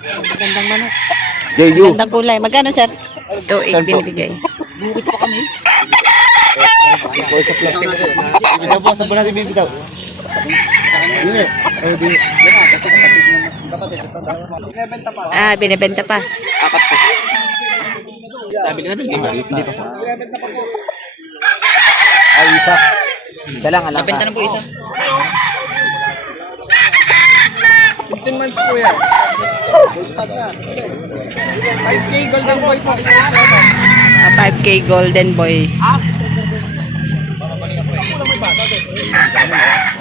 Magandang manok. Jojo. Magandang kulay. Magkano, sir? 2.8 binibigay. Bukit pa kami. Ito sa plastic ko. Bibitaw po, sabon natin bibitaw. Hindi. Ah, binibenta pa. Apat po. Sabi nga hindi pa. Ay, isa. Isa lang, alam Nabenta na po isa. 15 months po yan. Full stag na. 5K golden boy po. 5K golden boy.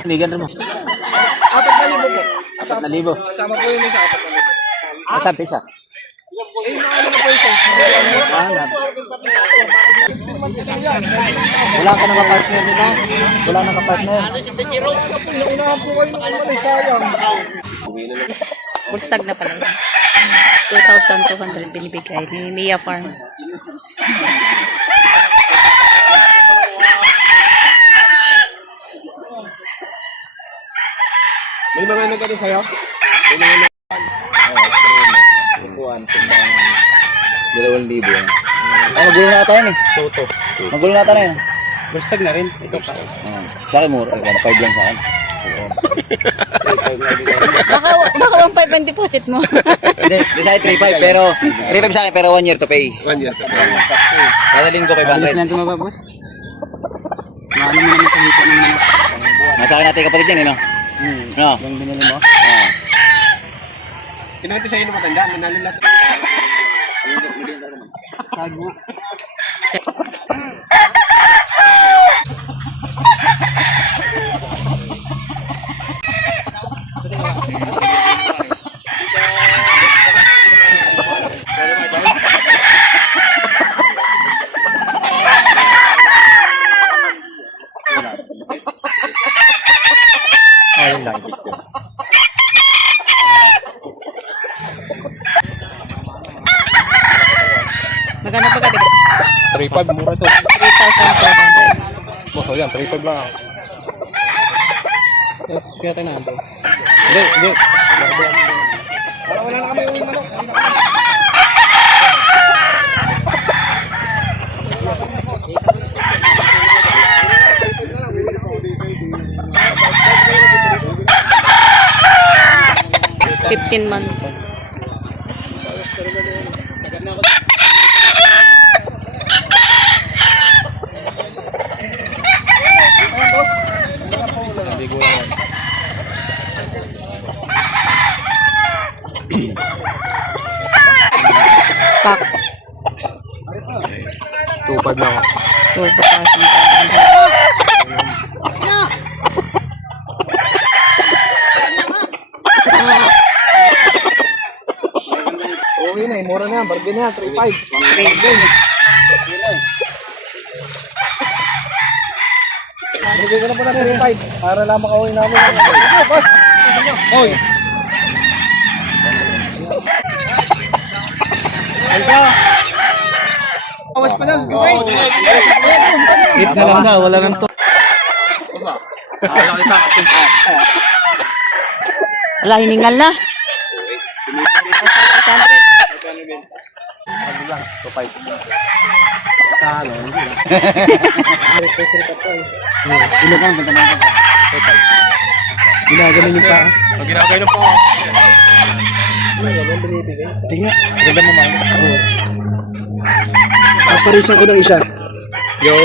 Ligan rin mo. 4,000 po. 4,000. Kasama po yun sa 4,000. Isa, isa. Eh, naano na po isa. Wala ka nang ka-partner dito? Wala nang ka-partner? Naunahan po kayo ng ano, sayang. Full stag na pala. 2,200 binibigay ni Mia Farm. May mga nagano sa'yo? May mga Kukuhan, kumbangan. 2,000 yan. Ay, magulo na tayo eh. Toto. Magulo na tayo eh. Full stag na rin. Ito pa. Sa akin, mura. 5 lang sa akin. Baka 1.5 ang deposit mo. Hindi, di sa akin 3,500 pero 3,500 sa akin pero 1 year to pay. 1 year. Kada linggo 500. lang tumababos. Maano mo naman kahita ng mga Nasa akin natin kapatid yan eh, no? No? yung binili mo? Kinuwento sa'yo ng matanda, manalo lahat. Tago. Ayun lang. Magkano pa gabi? 3,500 mura to. 3,400. Boss, yan, 3,500 lang. Kaya tayo na ito. Hindi. Para wala na kami yung manok. 15 months. Pak. 2,500 lang. 2,500. Okay na, mura na yan. Bargain na yan, 3,500. Bargain ko na po na 3,500. Para lang makauwi namin. Ano, boss? Hoy! Awas pa lang. Hit na lang daw, wala nang to. Wala, hiningal na. Ilan ka, banta na. Ginagaling yung pa. Ginagaling yung pa. Tingnan, ganda mo man. Naparisan ko ng isa. Yo.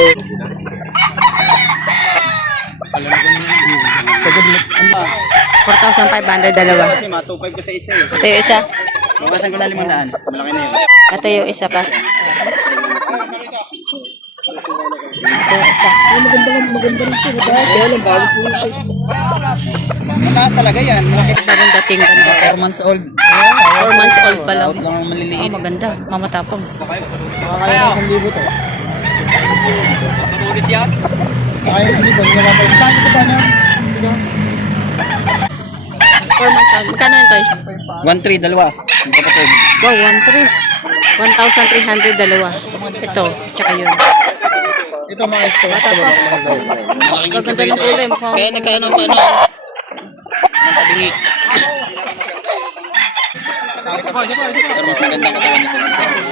4,500 dalawa. Kasi matupay ko sa isa eh. Ito yung isa. Bawasan ko na 500. Malaki na yun. Ito yung isa pa. Ito yung isa. Maganda rin ito. Kaya lang, bago po siya. Mataas talaga yan. Malaki. Bagong dating ganda. 4 months old. 4 months old pa lang. Lang Oh, maliliit. maganda. Mamatapang. Kaya 1,000 to. Matulis yan. Kaya sa libo, hindi naman pa. Kaya sa kanya. 4 months old. Magkano yun, Toy? 1-3, dalawa. Yung kapatid. Wow, 1,300. 1,300 dalawa. Ito, tsaka yun. Ito mga ito. Bata pa. Maganda ng kulay. Mukhang Kaya nagkaano ano? Ang tabingi. Pero mas maganda ko naman ito.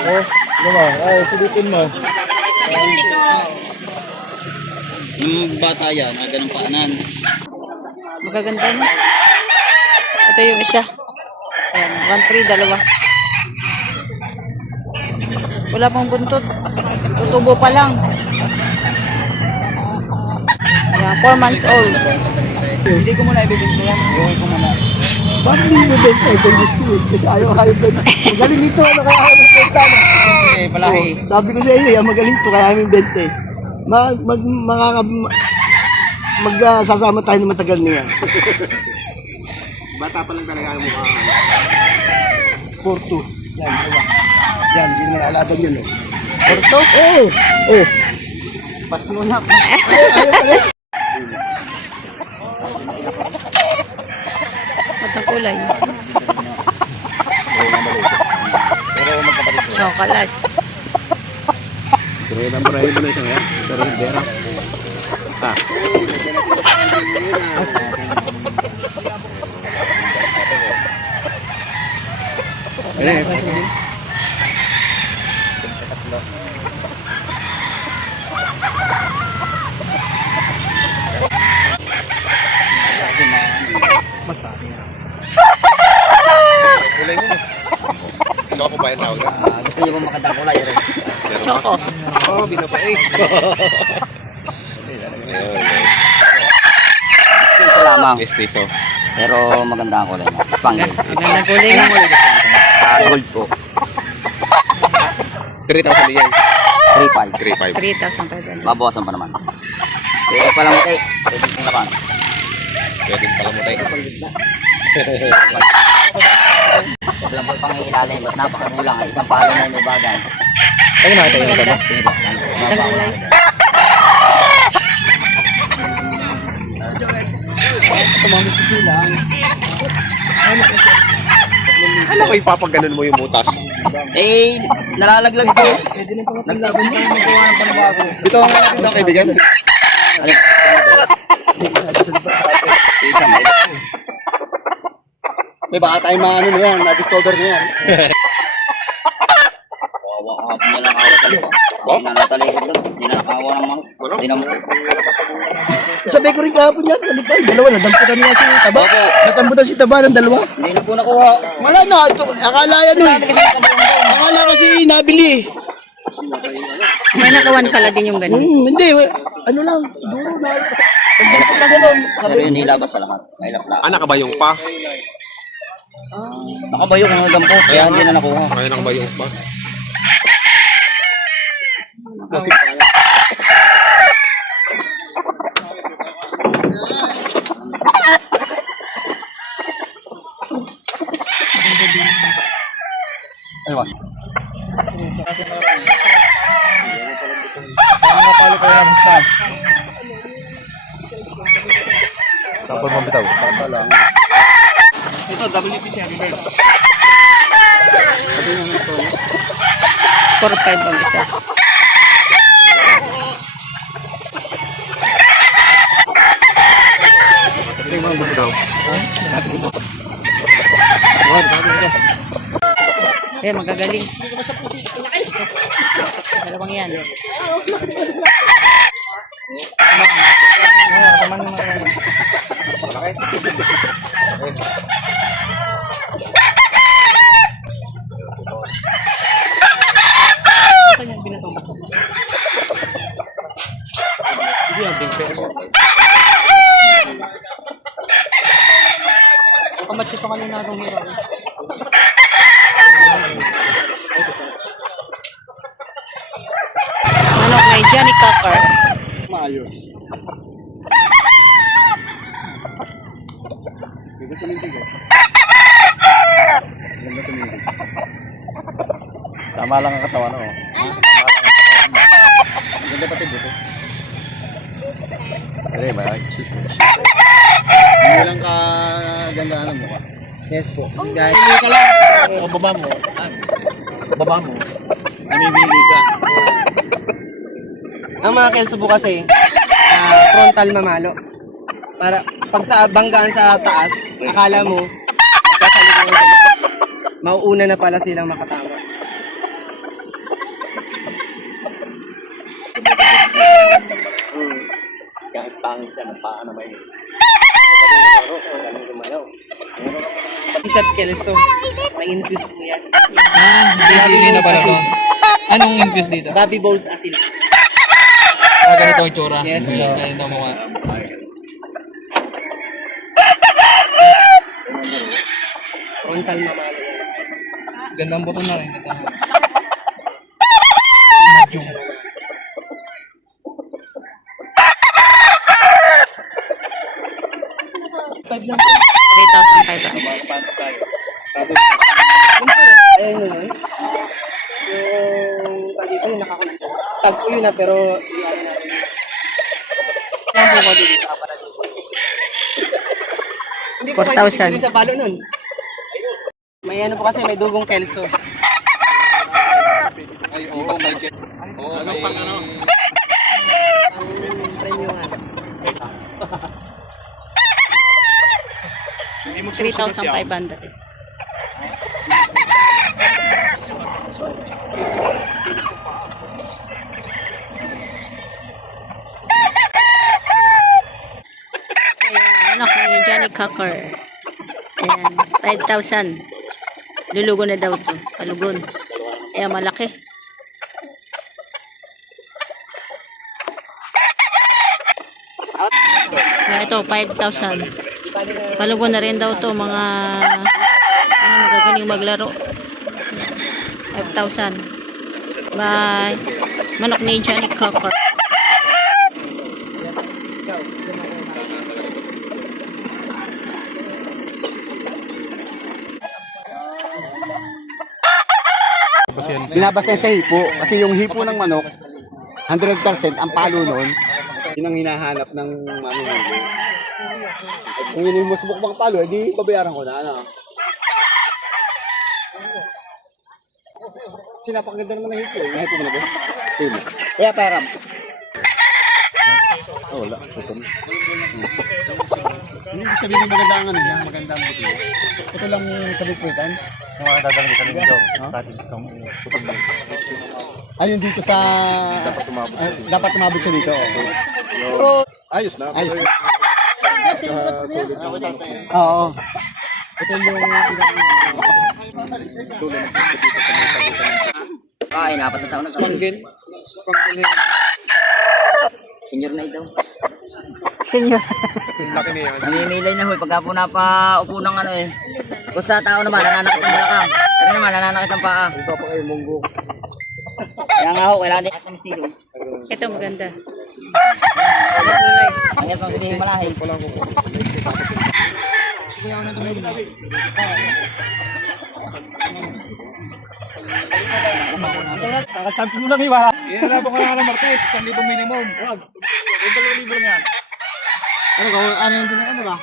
Oh, ano ba? Ay, sulitin mo. Yung bata yan, ganun paanan. Magaganda na. Ito yung isa. Ayan, 1-3, dalawa. Wala pang buntot. Tutubo pa lang. Ayan, 4 months old. Hindi ko muna ibibigay yan. Iuwi ko muna. Bakit hindi mo benta? Ito yung gusto. Ayaw benta. Magaling nito. Ano kaya ayaw benta? Eh, palahi. Sabi ko sa iyo, magaling ito. Kaya aming benta eh. Magsasama tayo ng matagal niya. Bata pa lang talaga ang mukha. 4-2. Yan, diba? Yan, hindi naman alaban yun eh. 4-2? Oo. Oo. Pas muna. Ayaw pa rin. Matang kulay. Chocolate. Pero ang parahin mo na isang yan. Pero yung bera. Ah. Kulay mo. Ikaw po ba yung tawag yan? Gusto niyo ba makadang kulay rin? Choco. Oo, binapaig. Ito lamang. Estiso. Pero maganda ang kulay niya. Spangle. Magandang kulay nga. Gold po. 3,000 din yan. 3.5. 3,500. 3,500. Babawasan pa naman. Pwede pa lang mati. Pwede pa naman. Pwede pala mo tayo. Huwag lang po pang ilalim. Ba't napakagulang? Isang palo na yung may bagay. Ano nakita yung Maganda. Sige po. Magandang kulay. Ano ko ipapaganon mo yung butas? Eh, nalalaglag ko. Naglaban mo yung magawa ng panabago. Ito ang mga ito kaibigan. May baka tayo maano na yan. Na-discover na yan. Kawawa ka po nilang awa talaga. Hindi na natalihid doon. Hindi na nakawa ng manok. Hindi na mo. Sabi ko rin kahapon yan. Ano ba? Dalawa na. Damputan niya si Taba. Opo. Natamputan si Taba ng dalawa. Hindi na po nakuha. Wala na. Ito, akala yan eh. Sinabi kasi nakabalong. Akala kasi nabili. May nakawan pala din yung ganun. Hindi. Ano lang. Siguro na. Pagdapat na gano'n. Pero yun nilabas sa lahat. May lapla. Anak ka ba yung pa? Nakabayo kung hanggang po. Kaya hindi na nakuha. Kaya lang ba yung pa? Ayun. Tapos mo bitaw. Ito, WPC Happy 4-5 ang isa. Ayan, magagaling. Dalawang yan. Kamatsi pa kanina itong hiraw. Manok na Johnny Cocker. Maayos. Ganda tumindig eh. Ganda tumindig. Tama lang ang katawan oh. Ganda pati buto. Ano ba? Hindi lang ka ganda ang mukha. Yes po. Guys, Hindi ka lang. O baba mo. Baba mo. Namimili ka. Ang mga kelso po kasi, frontal mamalo. Para pag sa banggaan sa taas, akala mo, kasalubong mo. mauuna na pala silang makatama. Kahit pangit yan, paano ba yun? Bishop Kelso, may infuse po yan. Hindi na pala to. Anong infuse dito? Bobby Bowls asin. Ganito ang tsura. Yes, no. Ganito ang mukha. Frontal mamalo. Gandang buto na rin. Ito. Five lang. 3,500. Ayun na yun. Yung tali ko, yung nakakulit. Stag ko yun na, pero iyan natin. Ang buko dito sa kapatid. Hindi po kayo 4,000. din sa palo nun. May ano po kasi, may dugong kelso. Ay, oo, may jet. Oo, may... Ang premium ano. 3,500. Ayan, anak ni Johnny Cocker. Ayan, 5,000. Lulugon na daw to. Palugon. Ayan, malaki. Ayan, ito, 5,000. Palugon na rin daw to mga ano magagaling maglaro. 5,000. Bye. Manok ni Johnny Cocker. Binabasa sa hipo. Kasi yung hipo ng manok, 100% ang palo nun, yun ang hinahanap ng manuhuli. At kung yun yung masubok pang palo, edi babayaran ko na. Ano? Sinapakaganda naman ng hipo. Yung hipo mo na ba? Sino? Kaya param. Oh, wala. Hindi ko sabihin yung maganda ang ano niya, maganda ang buti. Ito lang yung kabukwitan. Yung mga dadalhin sa dito. Ayun dito sa... Dapat tumabot siya dito. Pero... Ayos na. Ayos na. Oo. Ito yung... Ay, napat na taon na. Spangle. Spangle. Senior na ito. Senior. Laki niya yan. Namimilay na ho. Pagka po napaupo ng ano eh. Kung sa tao naman, nananakit ang balakang. Kaya naman, nananakit ang paa. Ito pa kayo, munggo. Kaya nga ho, kailangan din at na mistiso. Ito maganda. Kulay. Ang hirap ng sabihin malahi. Iharap ko na ng Martes, 1,000 minimum. Wag. 2,000 yan. Ano yung din ano ba?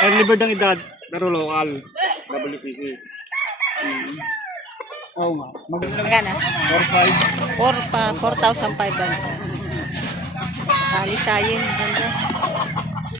Early bird ang edad, pero local. WPC. Oo nga. Magkano? 4,500. Alisayin. Ganda.